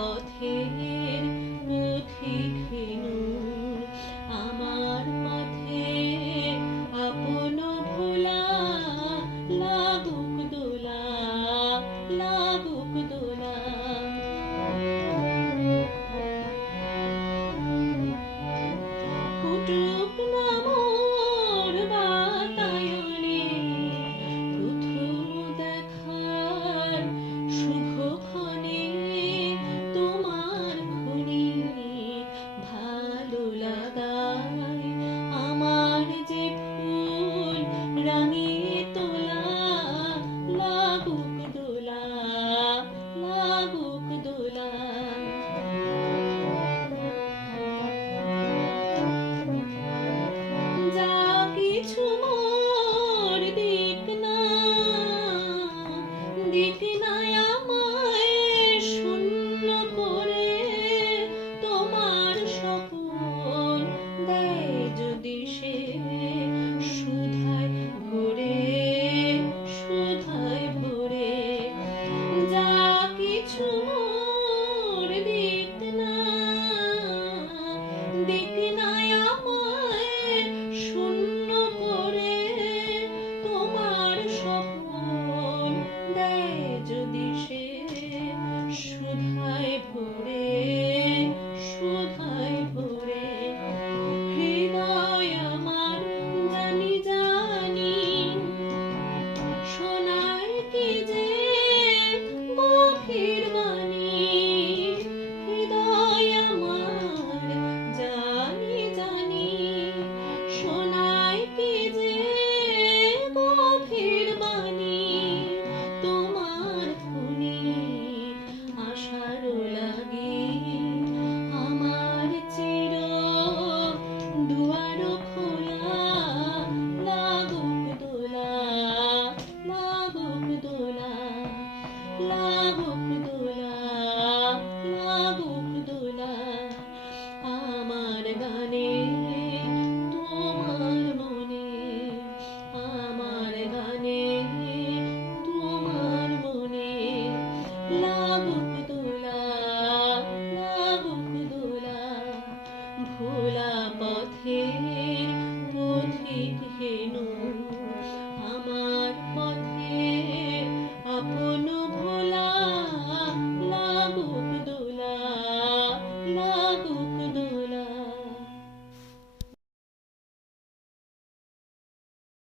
পথের পথিকহীনু আমার পথে আপন ভোলা লাগুক দোলা লাগুক দোলা ফুটুক না মোর বাতায়নে প্রথম দেখার শুভক্ষণে তোমার ক্ষণিক ভালো লাগায় আমার যে ফুল রাঙিয়ে তোলা লাগুক দোলা লাগুক দোলা যা কিছু মোর দিক না আমায় শূন্য করে তোমার স্বপন দেয় যদি সে সুধায় ভরে সুধায় ভরে যা কিছু মোর দিক না আমায় শূন্য করে তোমার স্বপন দেয় যদি সে সুধায় ভরে